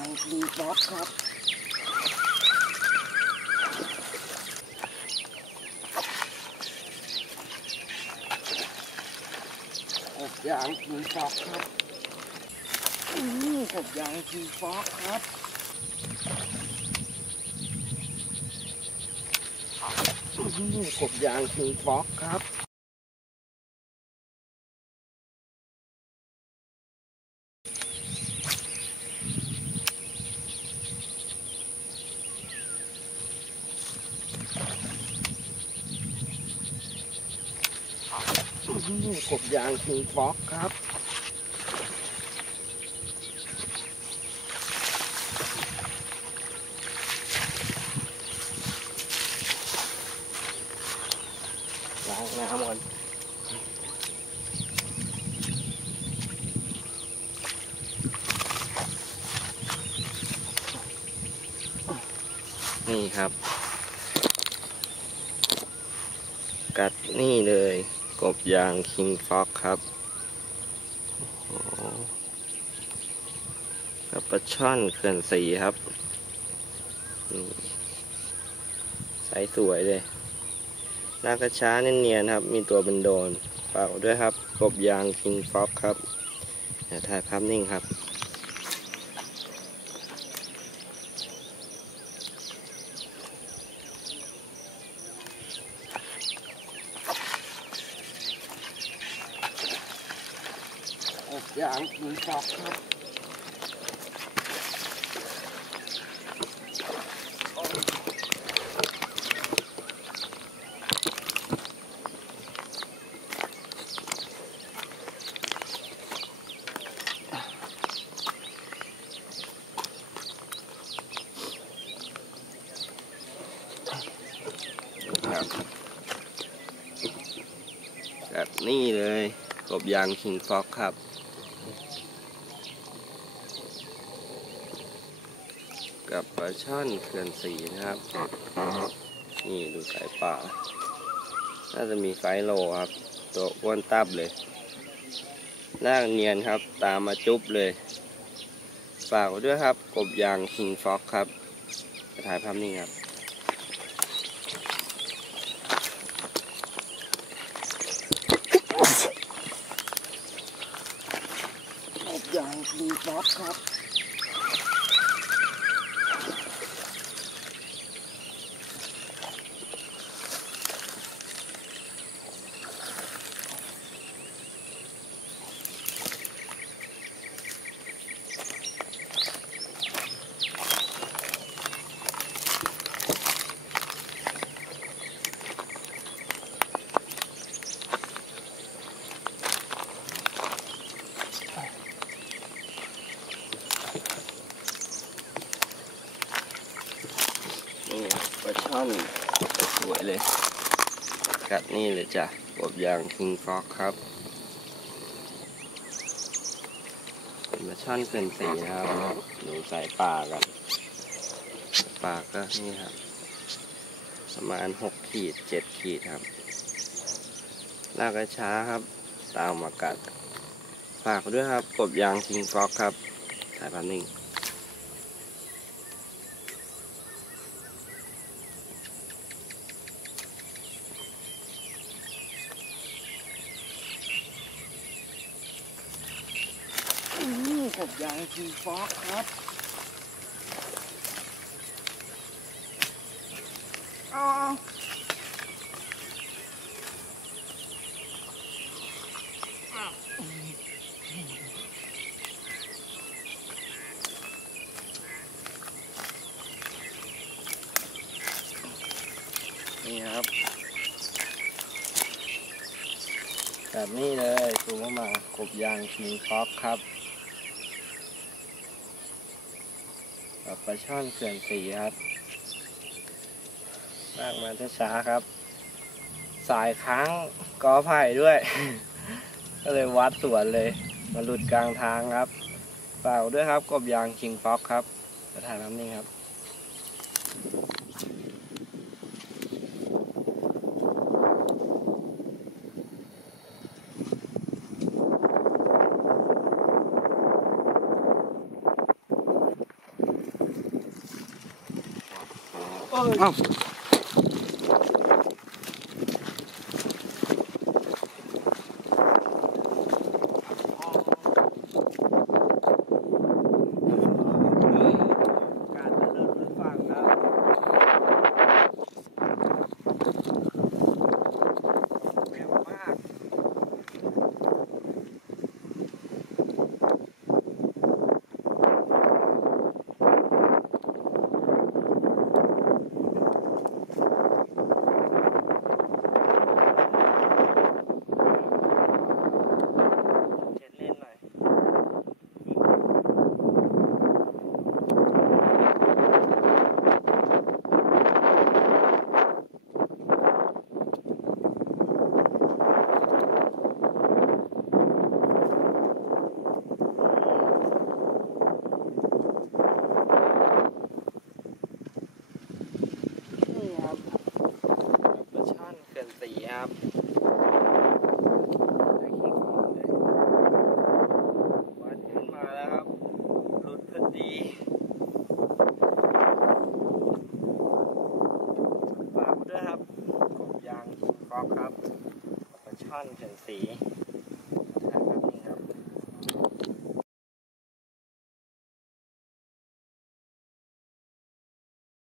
างคิงฟ็อกครับ กบยางคิงฟ็อกครับอืมกบยางคิงฟ็อกครับอืมกบยางคิงฟ็อกครับ กบยางคิงฟ็อกครับล้างน้ำก่อนนี่ครับ กัดนี่เลย กบยางคิงฟอกครับกับปลาช่อนเขื่อนสีครับนี่ใสสวยเลยลากกระช้าเนียนๆครับ มีตัวเป็นโดน เปล่าด้วยครับ กบยางคิงฟอกครับถ่ายภาพนิ่งครับ กบยางคิงฟ็อกครับครับแบบนี่เลยกบยางคิงฟ็อกครับ กับปลาช่อนเขื่อนสีนะครับ นี่ดูสายป่า น่าจะมีไซโลครับ ตัวอ้วนตับเลยน้าเนียนครับ ตามมาจุ๊บเลย ฝากไว้ด้วยครับ กบยางคิงฟ็อกครับถ่ายภาพนิ่งครับกบยางคิงฟ็อกครับ นี่ครับปลาช่อนสวย เลย กัดนี่เลยจ้ะกบยางคิงฟ็อกครับเป็นปลาช่อนเป็นสีนะครับดูใสายป่ากันปลาก็นี่ครับ ประมาณหกขีดเจ็ดขีดครับลากกระช้าครับ ตามมากัดฝากด้วยครับกบยางคิงฟ็อกครับ ถ่ายภาพนิ่ง ยางคิงฟอกครับอ๋อนี่ครับ แบบนี้เลยซูมเข้ามากบยางคิงฟอกครับ กับปลาช่อนเขื่อนสีครับลากมาช้าๆครับ สายค้างกอไผ่ด้วย ก็เลยวัดสวนเลย มาหลุดกลางทางครับ เปล่าด้วยครับกบยางคิงฟ็อกครับจะถ่ายน้ำนิ่งครับ เอ้าการจะเลิกหรือฟังนะแมวมาก เช็ดเล่นหน่อย นี่ครับปลาช่อนเขื่อนสี ครับได้ขี้ของเลยวันขึ้นมาแล้วครับ หลุดพอดีฝากด้วยครับกบยางฟอกครับปลาช่อนเฉินสี